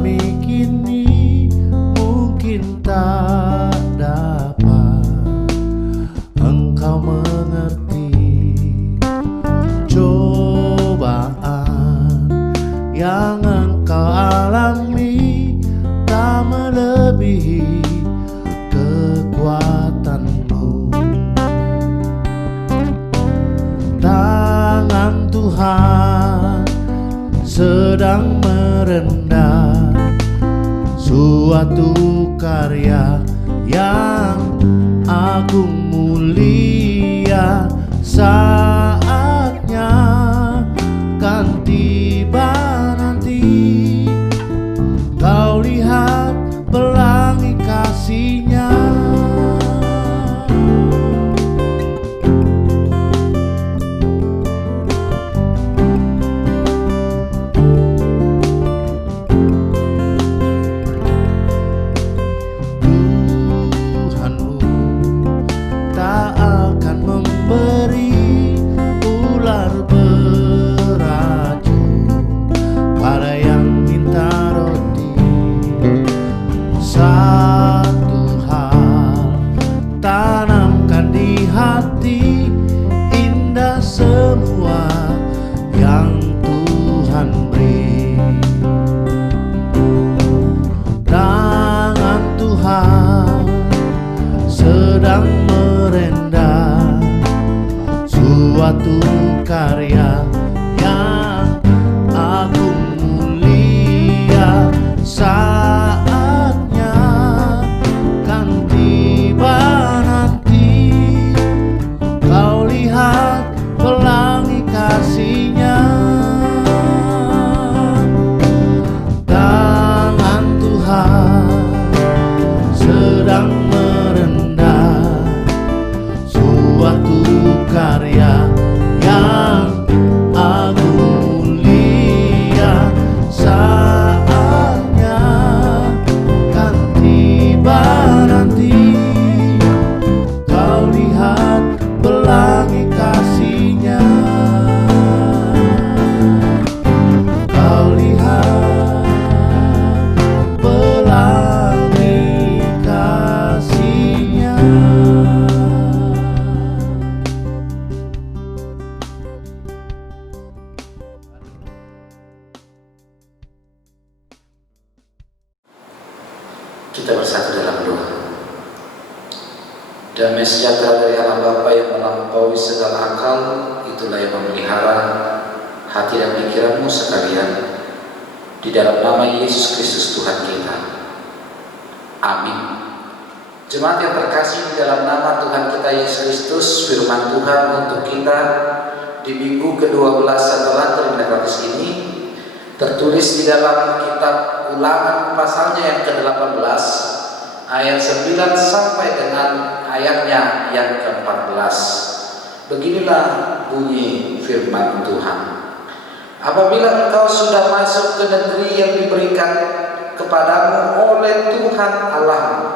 kami kini mungkin tak dapat engkau mengerti. Cobaan yang engkau alami tak melebihi kekuatanmu. Tangan Tuhan sedang merendah suatu karya yang agung mulia. Saatnya kan tiba nanti, kau lihat pelangi kasih-Nya. Tuhanmu tak akan memberi ular beracun pada yang minta roti. Satu hal tanamkan di hati, indah semua yang Tuhan beri. Tangan Tuhan sedang merendah suatu karya yang agung mulia. Saatnya kan tiba nanti, kau lihat pelangi kasih-Nya. Tangan Tuhan sedang merendah suatu karya yang agung mulia. Saatnya kan tiba nanti, kau lihat pelangi kasih-Nya. Kau lihat pelangi kasih-Nya. Kita bersatu dalam doa. Damai sejahtera dari Allah Bapa yang melampaui segala akal, itulah yang memelihara hati dan pikiranmu sekalian, di dalam nama Yesus Kristus Tuhan kita. Amin. Jemaat yang terkasih, di dalam nama Tuhan kita Yesus Kristus, firman Tuhan untuk kita di minggu ke-12 setelah Trinitatis ini tertulis di dalam kitab Ulangan pasalnya yang ke-18 ayat 9 sampai dengan ayatnya yang ke-14. Beginilah bunyi firman Tuhan. Apabila engkau sudah masuk ke negeri yang diberikan kepadamu oleh Tuhan Allahmu,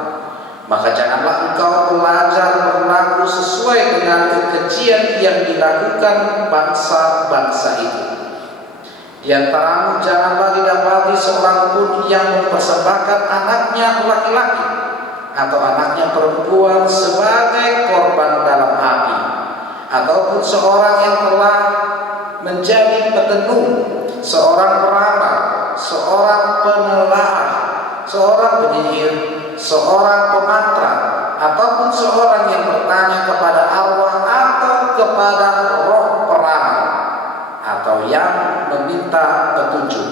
maka janganlah engkau belajar berlaku sesuai dengan kekejian yang dilakukan bangsa-bangsa itu. Di antaramu janganlah didapati seorang pun yang mempersembahkan anaknya laki-laki atau anaknya perempuan sebagai korban dalam api, ataupun seorang yang telah menjadi petenung, seorang peramal, seorang penelaah, seorang penyihir, seorang pemantra, ataupun seorang yang bertanya kepada arwah atau kepada roh peramal, atau yang meminta petunjuk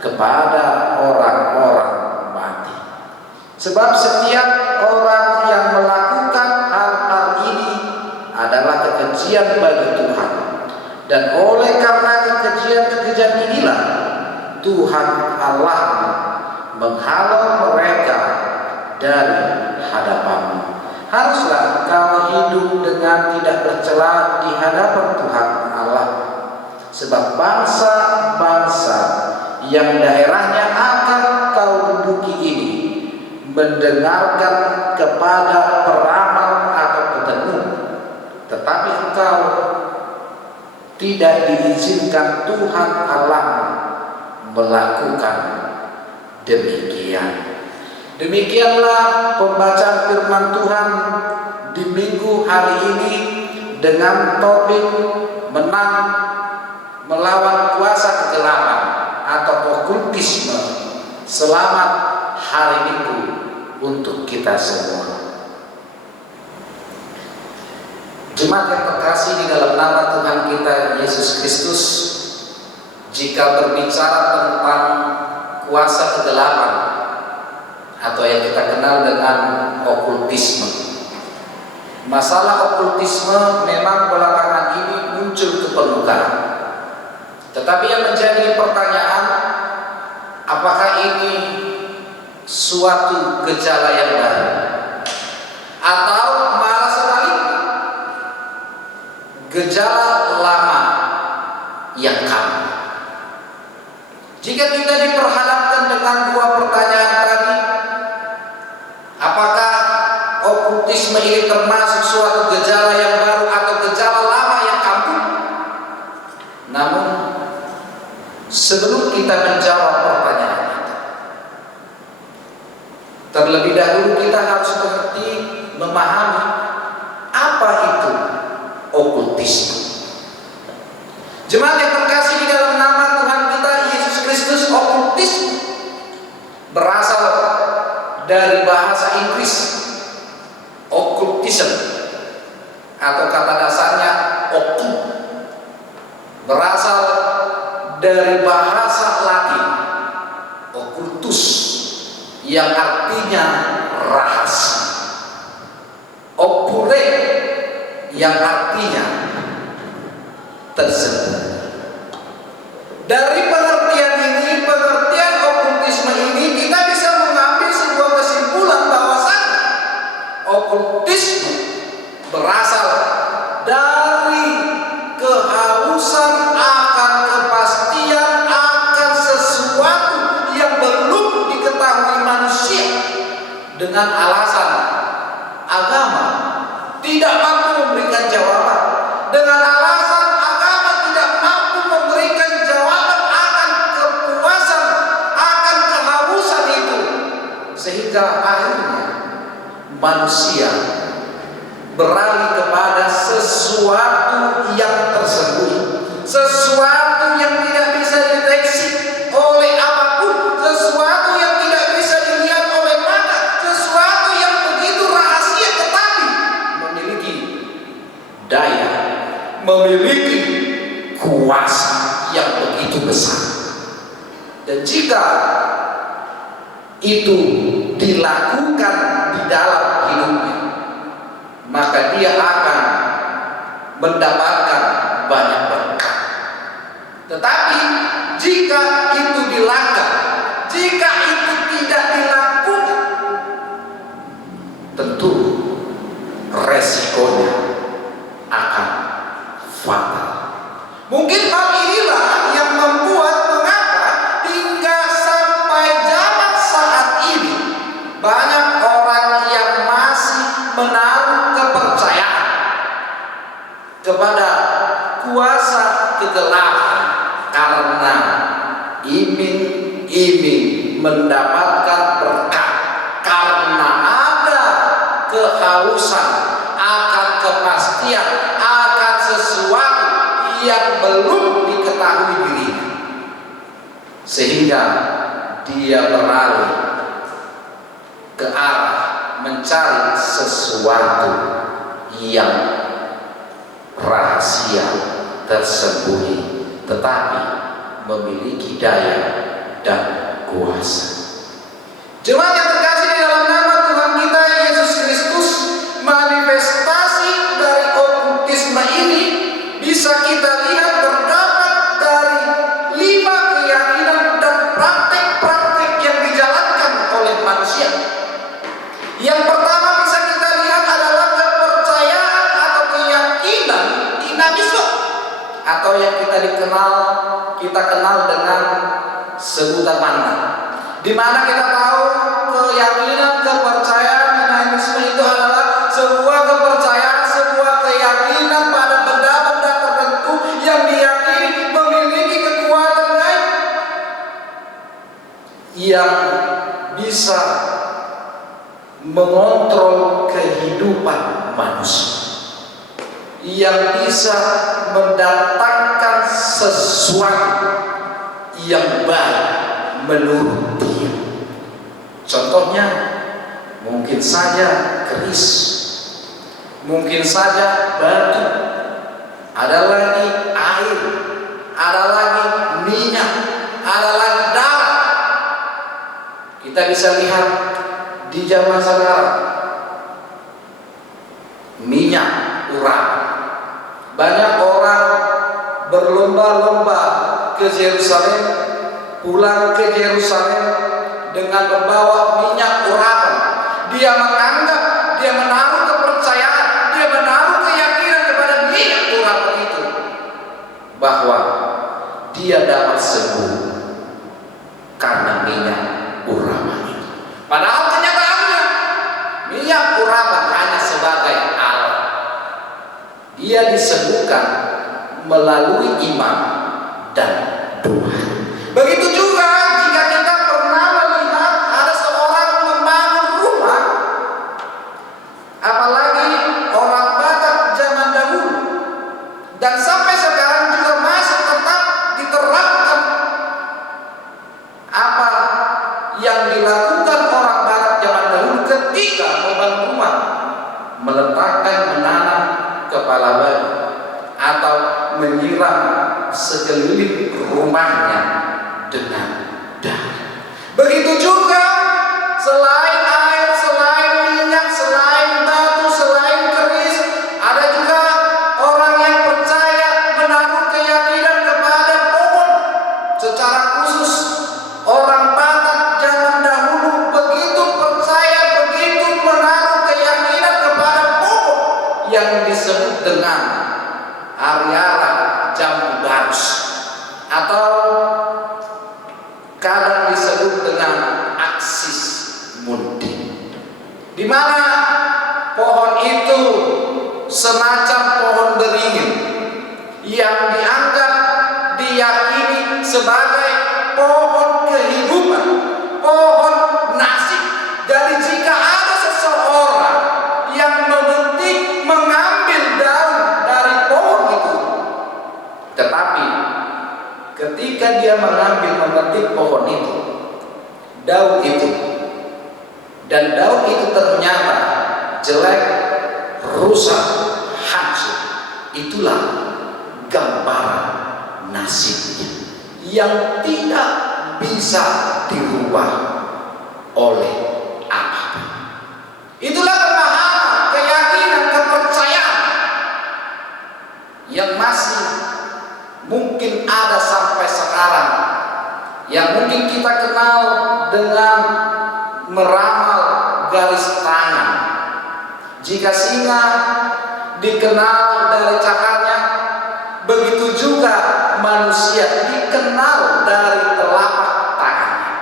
kepada orang-orang mati. Sebab setiap orang yang melakukan hal-hal ini adalah kekejian bagi Tuhan, dan oleh karena kekejian-kekejian inilah Tuhan Allah menghalau mereka dari hadapanmu. Haruslah engkau hidup dengan tidak bercela di hadapan Tuhan Allah. Sebab bangsa-bangsa yang daerahnya akan kau duduki ini mendengarkan kepada peramal atau petenung, tetapi engkau tidak diizinkan Tuhan Allah melakukan demikian. Demikianlah pembacaan firman Tuhan di minggu hari ini dengan topik menang melawan kuasa kegelapan atau okultisme. Selamat hari Minggu untuk kita semua. Jemaat yang terkasih di dalam nama Tuhan kita Yesus Kristus, jika berbicara tentang kuasa kegelapan atau yang kita kenal dengan okultisme, masalah okultisme memang belakangan ini muncul ke permukaan. Tetapi yang menjadi pertanyaan, apakah ini suatu gejala yang baru atau malah sebaliknya gejala lama yang kambuh? Jika kita diperhadapkan dengan dua pertanyaan tadi, apakah okultisme ini termasuk suatu gejala yang baru atau gejala lama yang kambuh? Namun sebelum kita menjawab pertanyaan itu, terlebih dahulu kita harus mengerti, memahami apa itu okultisme. Jemaat yang terkasih di dalam nama Tuhan kita Yesus Kristus, okultisme berasal dari bahasa Inggris occultism atau kata dasarnya occult, berasal dari bahasa Latin occultus yang artinya rahasia, occurre yang artinya tersembunyi. Dari pengertian ini, pengertian okultisme ini, kita bisa mengambil sebuah kesimpulan bahwasanya okultisme berasal dari kehausan akan kepastian akan sesuatu yang belum diketahui manusia, dengan alasan agama tidak mampu memberikan jawaban, dengan alasan agama tidak mampu memberikan jawaban akan kepuasan, akan kehausan itu, sehingga akhirnya manusia beralih kepada sesuatu yang tersembunyi, sesuatu yang tidak bisa dideteksi oleh apapun, sesuatu yang tidak bisa dilihat oleh mata, sesuatu yang begitu rahasia tetapi memiliki daya, memiliki kuasa yang begitu besar. Dan jika itu dilakukan di dalam hidupnya, maka dia akan mendapatkan banyak berkat. Tetapi jika itu dilanggar, jika itu tidak dilakukan, tentu resikonya akan fatal. Mungkin hal inilah yang membuat mengapa hingga sampai zaman saat ini banyak orang yang masih menaruh kepercayaan kepada kuasa kegelapan karena iming-iming mendapatkan berkat, karena ada kehausan akan kepastian akan sesuatu yang belum diketahui dirinya, sehingga dia beralih ke arah mencari sesuatu yang rahasia, tersembunyi, tetapi memiliki daya dan kuasa. Jemaat yang terkasih di dalam nama Tuhan kita Yesus Kristus, manifestasi dari okultisme ini bisa kita lihat terdapat dari 5 keyakinan dan praktek-praktek yang dijalankan oleh manusia. Yang pertama bisa kita lihat adalah kepercayaan atau keyakinan dinamisme, atau yang kita kenal dengan sebutan manna, di mana kita tahu keyakinan, kepercayaan dinamisme itu adalah sebuah kepercayaan, sebuah keyakinan pada benda-benda tertentu yang diyakini memiliki kekuatan gaib yang bisa mengontrol kehidupan manusia, yang bisa mendatangkan sesuatu yang baik menurut dia. Contohnya mungkin saja keris, mungkin saja batu, ada lagi air, ada lagi minyak, ada lagi darah. Kita bisa lihat di zaman sekarang minyak urapan. Banyak orang berlomba-lomba ke Yerusalem, pulang ke Yerusalem dengan membawa minyak urapan. Dia menganggap, dia menaruh kepercayaan, dia menaruh keyakinan kepada minyak urapan itu, bahwa dia dapat sembuh karena minyak urapan itu. Padahal kenyataannya minyak urapan hanya sebagai alat. Dia disembuhkan melalui iman dan doa. Begitu juga jika kita pernah melihat ada seorang membangun rumah, apalagi orang Batak zaman dahulu, dan sampai sekarang juga masih tetap diterapkan apa yang dilakukan orang Batak zaman dahulu ketika membangun rumah, meletakkan, menanam kepala babi atau menyiram sekeliling rumahnya dengan darah. Begitu juga selain air, selain minyak, selain batu, selain keris, ada juga orang yang percaya menaruh keyakinan kepada pohon. Secara khusus orang Batak zaman dahulu begitu percaya, begitu menaruh keyakinan kepada pohon yang disebut dengan Ariara jambu barus, atau kadang disebut dengan aksis mundi, di mana pohon itu semacam pohon beringin yang dianggap, diyakini sebagai pohon kehidupan, pohon nasib. Jadi jika ada seseorang yang memetik, mengambil daun dari pohon itu, tetapi ketika dia mengambil, memetik pohon itu, daun itu, dan daun itu ternyata jelek, rusak, hancur, itulah gambaran nasibnya yang tidak bisa dirubah oleh apapun. Itulah pemahaman, keyakinan, kepercayaan yang masih mungkin ada sampai sekarang, yang mungkin kita kenal dengan meramal garis tangan. Jika singa dikenal dari cakarnya, begitu juga manusia dikenal dari telapak tangannya.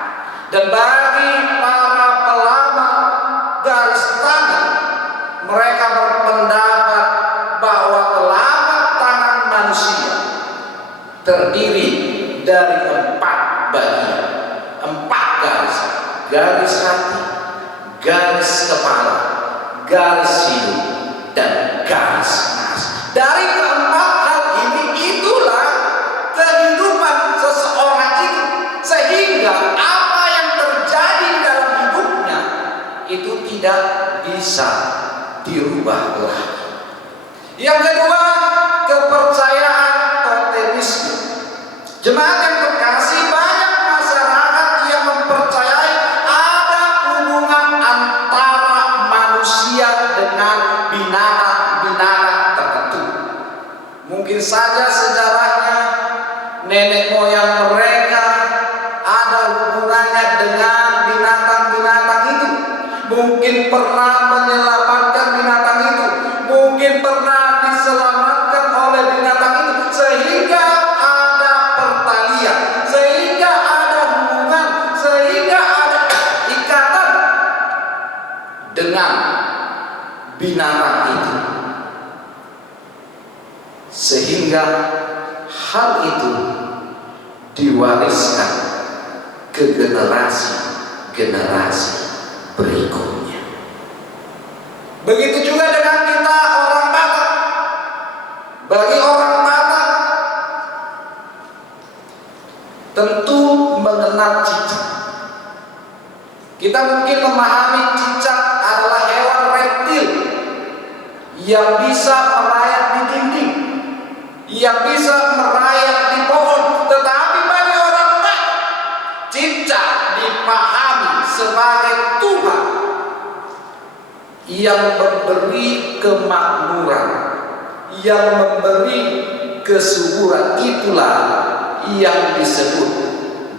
Dan bagi para pelama garis tangan, mereka berpendapat bahwa telapak tangan manusia terdiri dari 4 bagian, 4 garis: garis hati, garis kepala, garis hidup, dan garis nas. Dari keempat hal ini, itulah kehidupan seseorang itu, sehingga apa yang terjadi di dalam hidupnya itu tidak bisa dirubah lagi. Yang kedua, kepercayaan totemisme. Jemaat yang terkasih, banyak masyarakat yang mempercayai ada hubungan antara manusia dengan binatang-binatang tertentu. Mungkin saja sejarahnya nenek moyang mereka ada hubungannya dengan binatang-binatang itu. Mungkin pernah menyelamatkan binatang itu, mungkin pernah diselamatkan oleh binatang itu, sehingga ada pertalian, sehingga ada hubungan, sehingga ada ikatan dengan binatang itu, sehingga hal itu diwariskan ke generasi-generasi berikutnya. Begitu juga dengan kita orang Batak. Bagi orang Batak tentu mengenal cicak. Kita mungkin memahami cicak adalah hewan reptil yang bisa merayap di dinding, yang bisa merayap di pohon. Tetapi bagi orang Batak, cicak dipahami sebagai Tuhan yang memberi kemakmuran, yang memberi kesuburan. Itulah yang disebut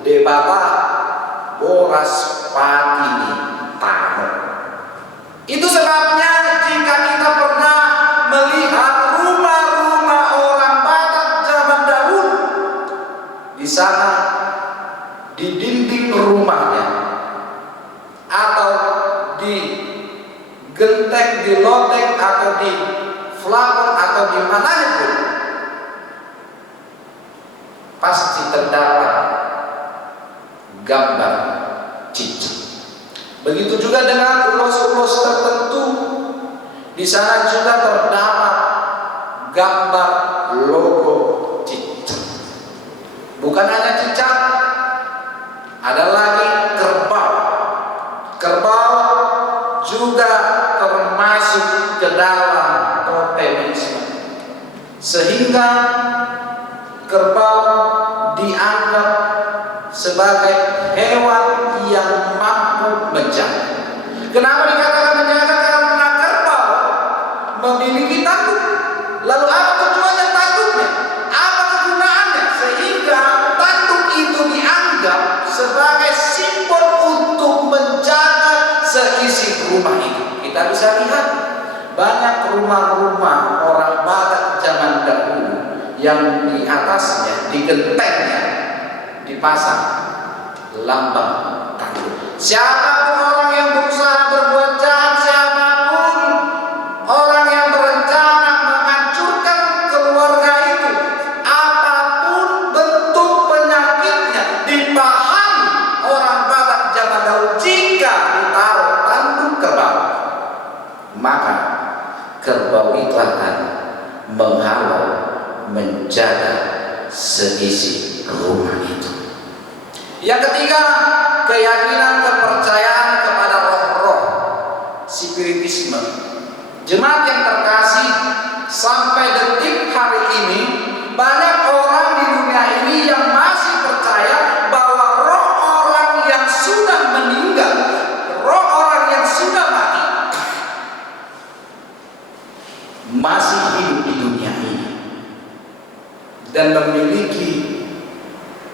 debata boras patini tano. Itu sebabnya jika kita pernah melihat rumah-rumah orang Batak zaman dahulu, di sana di dinding rumahnya atau di genteng, di loteng atau di flagor atau di manapun pasti terdapat gambar cicak. Begitu juga dengan ulos-ulos tertentu, di sana juga terdapat gambar logo cicak. Bukan hanya cicak, ada lagi kerbau. Kerbau juga termasuk ke dalam totemisme, sehingga kerbau dianggap sebagai hewan yang mampu menjaga. Kenapa dikatakan menjaga? Karena kerbau memiliki tanduk. Lalu apa tujuannya tanduknya? Apa kegunaannya? Sehingga tanduk itu dianggap sebagai simbol untuk menjaga seisi rumah itu. Kita bisa lihat banyak rumah-rumah orang Batak zaman dahulu yang di atasnya, di gentengnya dipasang lambang tanduk. Siapapun orang yang berusaha berbuat jahat, siapapun orang yang berencana menghancurkan keluarga itu, apapun bentuk penyakitnya, dipahami orang Batak zaman dahulu, jika ditaruh tanduk kerbau, maka kerbau itu akan menghalau, menjaga seisi rumah itu. Yang ketiga, keyakinan kepercayaan kepada roh-roh, spiritisme. Jemaat yang terkasih, sampai detik hari ini banyak orang di dunia ini yang masih percaya bahwa roh orang yang sudah meninggal, roh orang yang sudah mati, masih hidup di dunia ini dan memiliki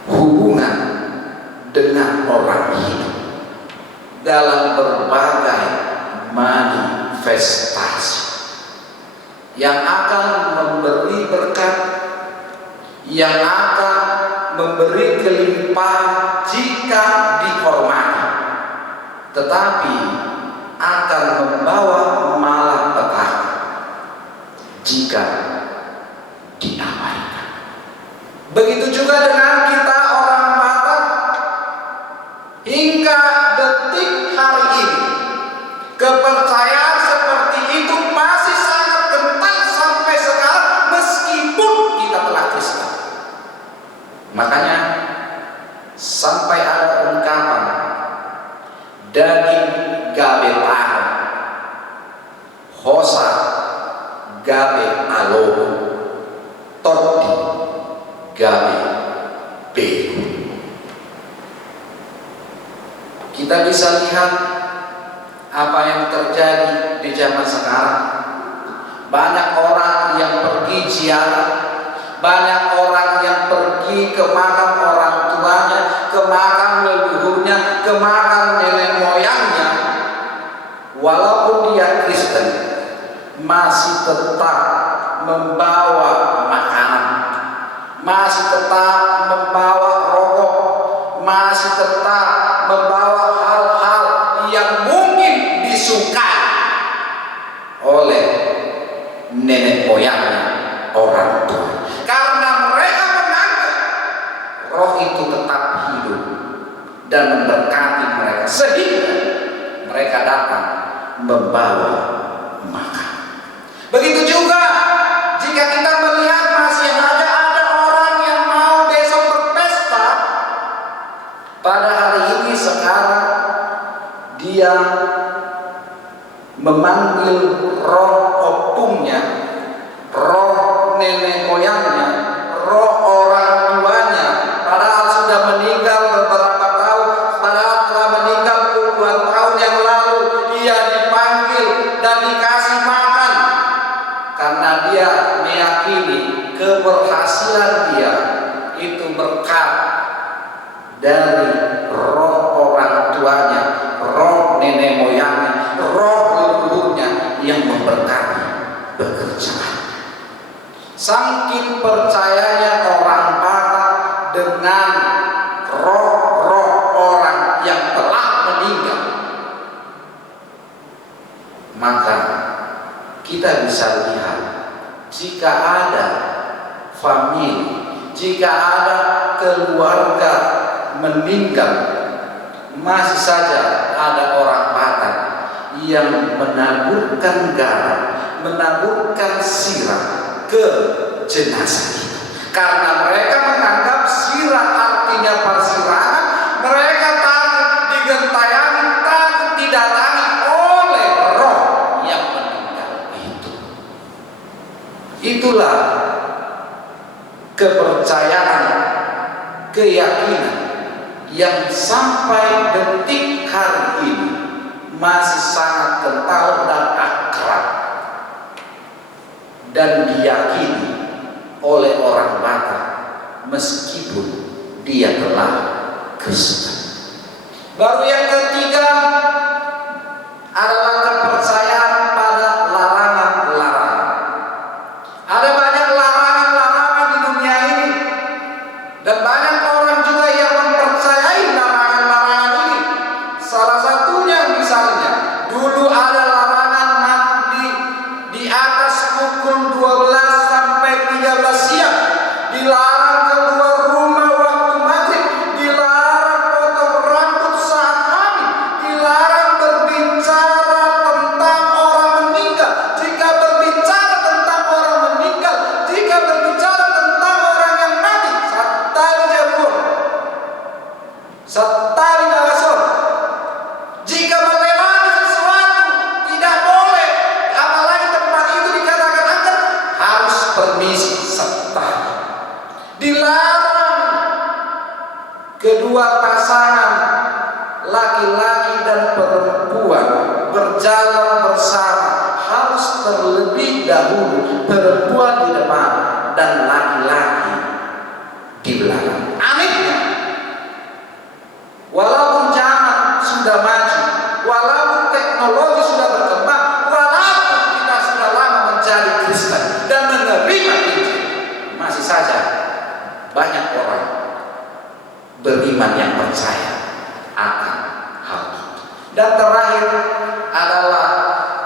hubungan dengan orang hidup dalam berbagai manifestasi yang akan memberi berkat, yang akan memberi kelimpahan jika dihormati, tetapi akan membawa malapetaka jika diabaikan. Begitu juga dengan kita orang Batak, hingga detik hari ini kepercayaan seperti itu masih sangat kental sampai sekarang meskipun kita telah Kristen. Makanya sampai ada ungkapan daging gabe tahu, hosa gabe alogo, torti gabe bego. Kita bisa lihat apa yang terjadi di zaman sekarang. Banyak orang yang pergi ziarah, banyak orang yang pergi ke makam orang tuanya, ke makam leluhurnya, ke makam nenek moyangnya, walaupun dia Kristen, masih tetap membawa makanan, masih tetap membawa rokok, masih tetap membawa hal-hal yang mungkin disukai oleh nenek moyangnya orang tua, karena mereka menganggap roh itu tetap hidup dan membawa makan. Begitu juga jika kita melihat masih ada orang yang mau besok berpesta, pada hari ini sekarang dia memanggil roh opungnya, roh nenek moyangnya, roh orang tuanya, padahal sudah meninggal beberapa tahun, padahal telah meninggal puluhan tahun yang lalu. Dia dipanggil dan dikasih makan karena dia meyakini keberhasilan dia itu berkat dari roh orang tuanya, roh nenek moyangnya, roh leluhurnya yang memberkati pekerjaan. Saking percayanya orang Batak dengan roh-roh orang yang telah meninggal, maka kita bisa lihat jika ada famili, jika ada keluarga meninggal, masih saja ada orang Batak yang menaburkan garam, menaburkan sirah ke jenazah itu, karena mereka menganggap sirah artinya persirangan. Mereka takut digentayangi, takut didatangi oleh roh yang meninggal itu. Itulah kepercayaan, keyakinan yang sampai detik hari ini masih sangat kental dan akrab dan diyakini oleh orang Batak meskipun dia telah Kristen. Baru yang ketiga adalah kepercayaan pada larangan-larangan. Ada banyak larangan-larangan di dunia ini, dan banyak orang juga yang mempercayai larangan-larangan ini. Salah satunya misalnya, dulu ada larangan di atas pukul 12 sampai 13 siang, dilarang keluar rumah waktu maghrib, dilarang potong rambut saat hamil, dilarang berbicara tentang orang meninggal. Jika berbicara tentang orang meninggal, jika berbicara tentang orang yang mati, sattali jabur, sattali nagasor. Jika melewati sesuatu tidak boleh, apalagi tempat itu dikatakan angker, harus permisi sattali. Dilarang kedua pasangan laki-laki dan perempuan berjalan bersama, harus terlebih dahulu perempuan di depan dan laki-laki di belakang. Anehnya, walaupun zaman sudah maju, walaupun teknologi sudah berkembang, walaupun kita sudah lama menjadi Kristen dan menerima Injil, masih saja banyak orang beriman yang percaya akan hal itu. Dan terakhir adalah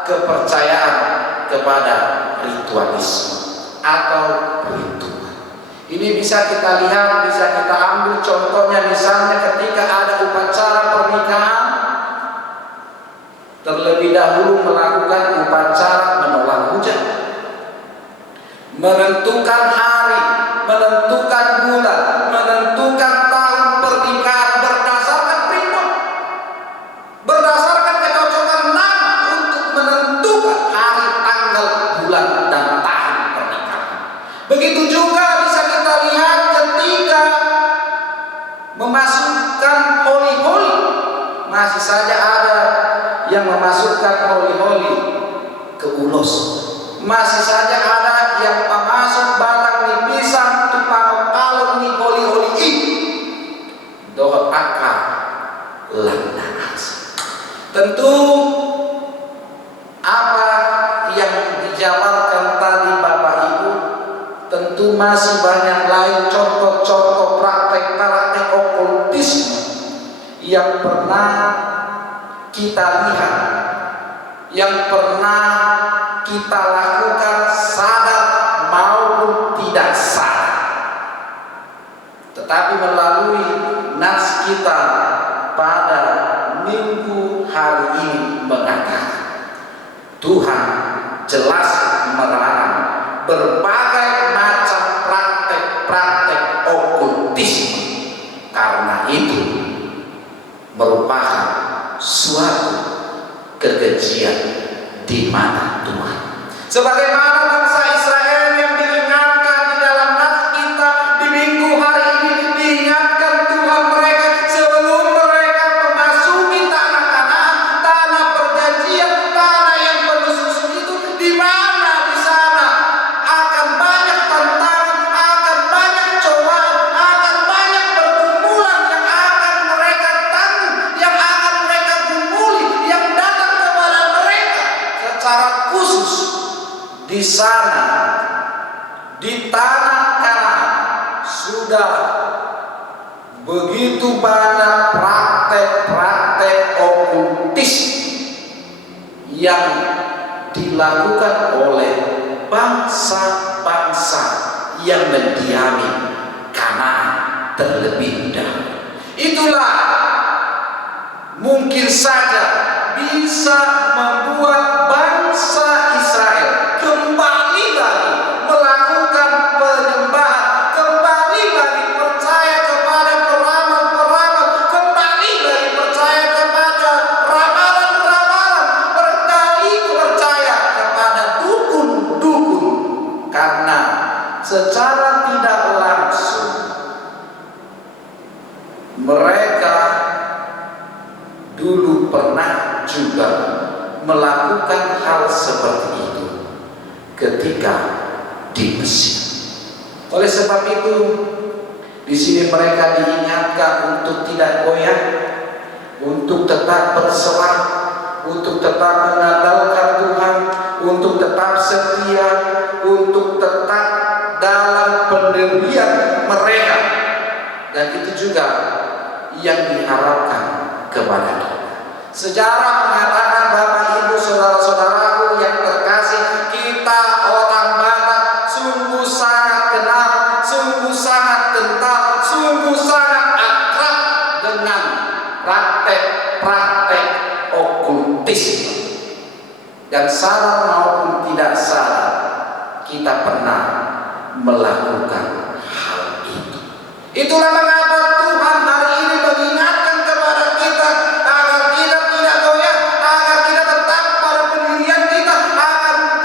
kepercayaan kepada ritualisme atau perhitungan. Ini bisa kita lihat, bisa kita ambil contohnya, misalnya ketika ada upacara pernikahan, terlebih dahulu melakukan upacara menolak hujan, menentukan hari, menentukan bulan, menentukan tahun pernikahan berdasarkan primbon, berdasarkan kecocokan nama untuk menentukan hari, tanggal, bulan, dan tahun pernikahan. Begitu juga bisa kita lihat ketika memasukkan holi-holi, masih saja ada yang memasukkan holi-holi ke ulos, masih saja ada yang memasuk batang ni pisang tupang kalon ni holi-holi ini doa akal landas. Tentu apa yang dijabarkan tadi Bapak Ibu, tentu masih banyak lain contoh-contoh praktek-praktek okultisme yang pernah kita lihat, yang pernah kita lakukan sadar maupun tidak sadar. Tetapi melalui nas kita pada minggu hari ini mengatakan Tuhan jelas melarang berbagai macam praktek-praktek okultisme, karena itu merupakan suatu kekejian di mata Tuhan. Sebagaimana bangsa Israel yang diingatkan di dalam nas kita di minggu hari ini, diingatkan Tuhan mereka sebelum mereka memasuki tanah Kanaan, tanah perjanjian, tanah yang penuh susu itu, di mana di sana akan banyak tantangan, akan banyak cobaan, akan banyak pergumulan yang akan mereka tanggung, yang akan mereka gumuli, yang datang kepada mereka secara khusus. Di sana, di tanah Kanaan, sudah begitu banyak praktek-praktek okultis yang dilakukan oleh bangsa-bangsa yang mendiami Kanaan terlebih dahulu. Itulah mungkin saja bisa membuat bangsa Israel kembali lagi melakukan penyembahan, kembali lagi percaya kepada peramal-peramal, kembali lagi percaya kepada ramalan-ramalan, kembali percaya kepada dukun-dukun, karena secara tidak langsung mereka dulu pernah juga melakukan hal seperti itu ketika di Mesir. Oleh sebab itu, di sini mereka diingatkan untuk tidak goyah, untuk tetap berserah, untuk tetap mengandalkan Tuhan, untuk tetap setia, untuk tetap dalam pendirian mereka. Dan itu juga yang diharapkan kepada kita. Sejarah mengatakan, Bapak Ibu saudara-saudaraku yang terkasih, kita orang Batak sungguh sangat kenal, sungguh sangat kental, sungguh sangat akrab dengan praktek-praktek okultisme. Dan salah maupun tidak salah, kita pernah melakukan hal itu. Itulah mengapa Tuhan hari ini mengingatkan kepada kita agar kita tidak goyah, agar kita tetap pada pendirian kita,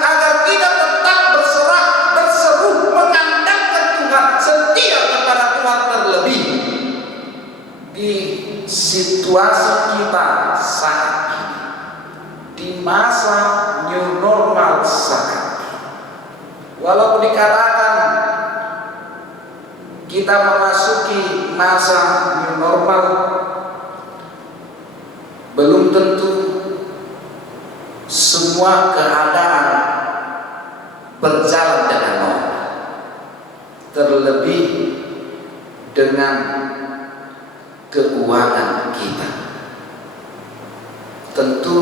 agar kita tetap berserah, berseru, mengandalkan Tuhan, setia kepada Tuhan, terlebih di situasi kita saat ini, di masa new normal saat ini. Walaupun dikatakan kita memasuki masa new normal, belum tentu semua keadaan berjalan dengan normal, terlebih dengan keuangan kita. Tentu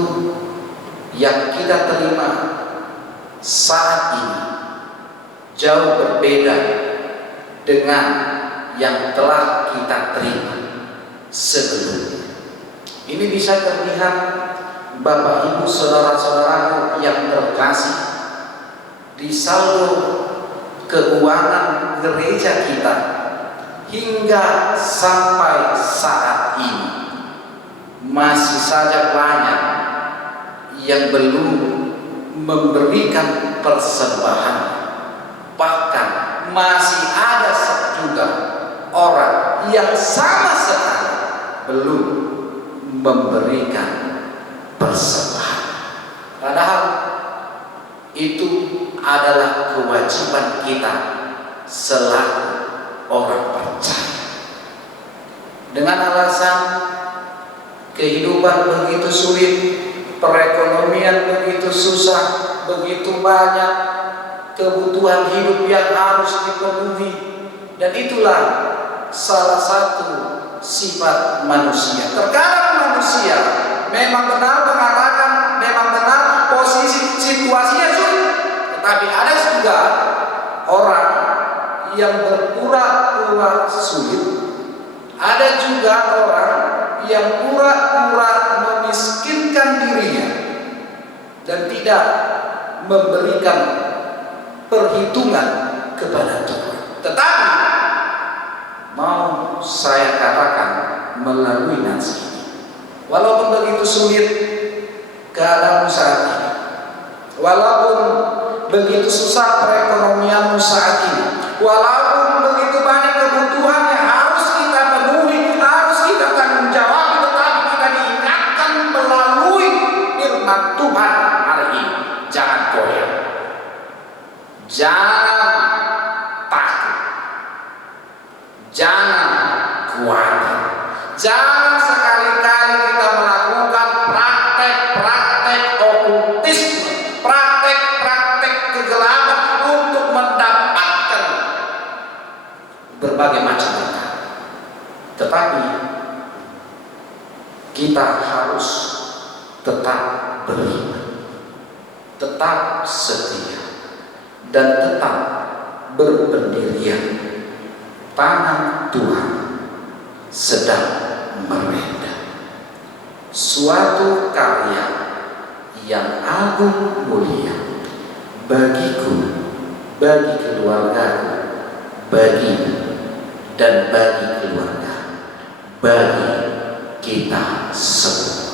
yang kita terima saat ini jauh berbeda dengan yang telah kita terima sebelumnya. Ini bisa terlihat, Bapak Ibu saudara-saudaraku yang terkasih, di saldo keuangan gereja kita hingga sampai saat ini masih saja banyak yang belum memberikan persembahan. Bahkan masih ada juga orang yang sama sekali belum memberikan persembahan. Padahal itu adalah kewajiban kita selaku orang percaya. Dengan alasan kehidupan begitu sulit, perekonomian begitu susah, begitu banyak kebutuhan hidup yang harus dipenuhi, dan itulah salah satu sifat manusia. Terkadang manusia memang benar mengatakan, memang benar posisi situasinya sulit, tetapi ada juga orang yang berpura-pura sulit. Ada juga orang yang pura-pura memiskinkan dirinya dan tidak tidak memberikan perhitungan kepada Tuhan. Tetapi mau saya katakan melalui nasi ini, walaupun begitu sulit keadaanmu saat ini, walaupun begitu susah perekonomianmu saat ini, walaupun begitu banyak kebutuhan yang harus kita penuhi, harus kita tanggung jawab, tetapi kita diingatkan melalui firman Tuhan hari ini, jangan goyah, jangan takut, jangan khawatir, jangan sekali-kali kita melakukan praktek-praktek okultisme, praktek-praktek kegelapan untuk mendapatkan berbagai macam berkat. Tetapi kita harus tetap beriman, tetap setia, dan tetap berpendirian. Tangan Tuhan sedang mereda suatu karya yang agung mulia bagiku, bagi keluargaku, bagi dan bagi keluarga, bagi kita semua.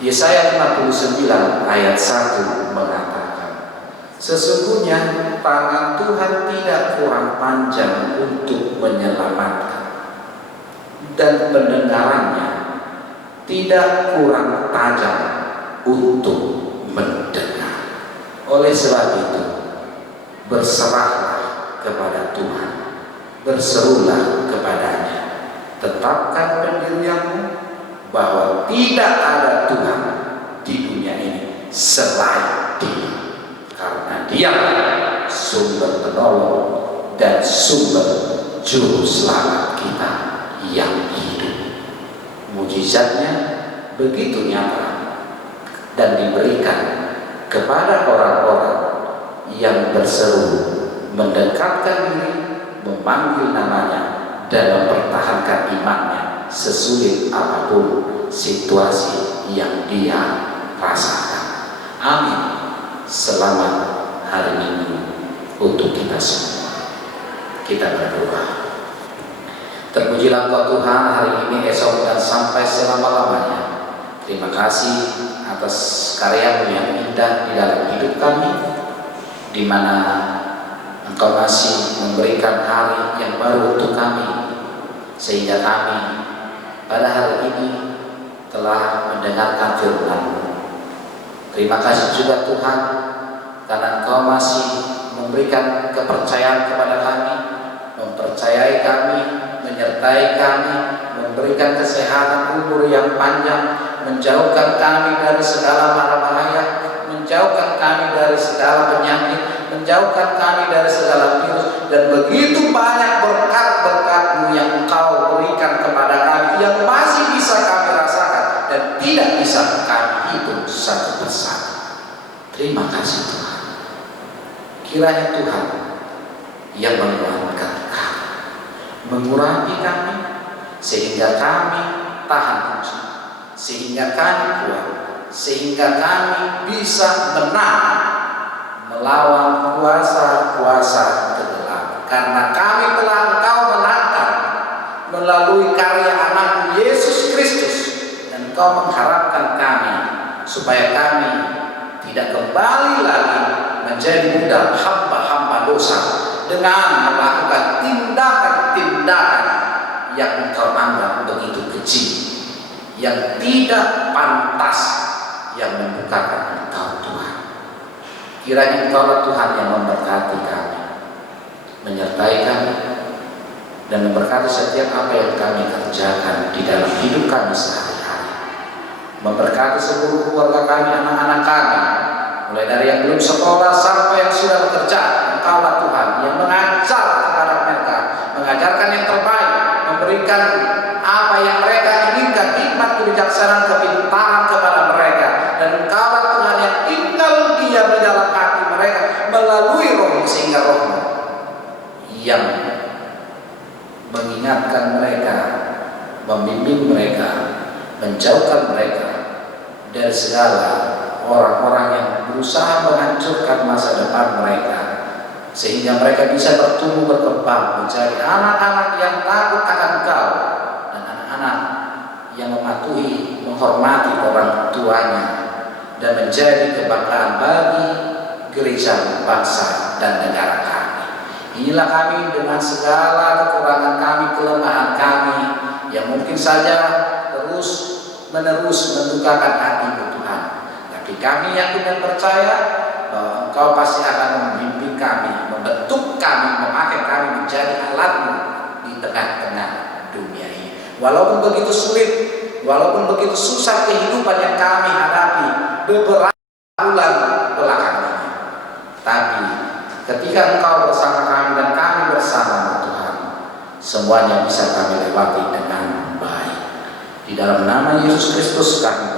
Yesaya 59 ayat 1 mengatakan, sesungguhnya tangan Tuhan tidak kurang panjang untuk menyelamatkan, dan pendengarannya tidak kurang tajam untuk mendengar. Oleh sebab itu, berserahlah kepada Tuhan, berserulah kepadanya, tetapkan pendirianmu bahwa tidak ada Tuhan di dunia ini selain Dia, karena Dia sumber penolong dan sumber juru selamat kita yang hidup. Mujizatnya begitu nyata dan diberikan kepada orang-orang yang berseru, mendekatkan diri, memanggil namanya, dan mempertahankan imannya sesulit apapun situasi yang dia rasakan. Amin. Selamat hari Minggu untuk kita semua. Kita berdoa. Terpujilah Engkau Tuhan hari ini, esok, dan sampai selama-lamanya. Terima kasih atas karya-Mu yang indah di dalam hidup kami, di mana Engkau masih memberikan hari yang baru untuk kami, sehingga kami pada hari ini telah mendengarkan firman-Mu. Terima kasih juga Tuhan, karena Engkau masih memberikan kepercayaan kepada kami, mempercayai kami, menyertai kami, memberikan kesehatan umur yang panjang, menjauhkan kami dari segala mara bahaya, menjauhkan kami dari segala penyakit, menjauhkan kami dari segala virus, dan begitu banyak berkat-berkat-Mu yang Engkau berikan kepada kami, yang masih bisa kami rasakan dan tidak bisa kami hitung satu persatu. Terima kasih Tuhan. Kiranya Tuhan yang menguatkan kami, mengurapi kami, sehingga kami tahan uji, sehingga kami kuat, sehingga kami bisa menang melawan kuasa-kuasa kegelapan. Karena kami telah Engkau menangkan melalui karya Anak Yesus Kristus, dan Engkau mengharapkan kami supaya kami tidak kembali lagi menjadi budak hamba-hamba dosa dengan melakukan tindakan-tindakan yang Engkau anggap begitu kecil, yang tidak pantas, yang membukakan Engkau Tuhan. Kiranya Engkaulah Tuhan yang memberkati kami, menyertai kami, dan memberkati setiap apa yang kami kerjakan di dalam hidup kami sehari-hari. Memberkati seluruh keluarga kami, anak-anak kami, mulai dari yang belum sekolah sampai yang sudah bekerja. Engkaulah Tuhan yang mengajar kepada mereka, mengajarkan yang terbaik, memberikan apa yang mereka inginkan, hikmat, kebijaksanaan, kepintaran kepada mereka. Dan Engkaulah Tuhan yang tinggal diam di dalam hati mereka melalui Roh, sehingga Roh-Mu yang mengingatkan mereka, membimbing mereka, menjauhkan mereka dari segala orang-orang yang berusaha menghancurkan masa depan mereka, sehingga mereka bisa bertumbuh berkembang menjadi anak-anak yang takut akan Engkau dan anak-anak yang mematuhi, menghormati orang tuanya dan menjadi kebanggaan bagi gereja, bangsa, dan negara kami. Inilah kami dengan segala kekurangan kami, kelemahan kami yang mungkin saja terus menerus mendukakan hati-Mu Tuhan. Tapi kami yakin dan percaya bahwa Engkau pasti akan membimbing kami, membentuk kami, memakai kami menjadi alat-Mu di tengah-tengah dunia ini. Walaupun begitu sulit, walaupun begitu susah kehidupan yang kami hadapi beberapa bulan belakangan ini, tapi ketika Engkau bersama kami dan kami bersama Tuhan, semuanya bisa kami lewati dengan baik. Di dalam nama Yesus Kristus kami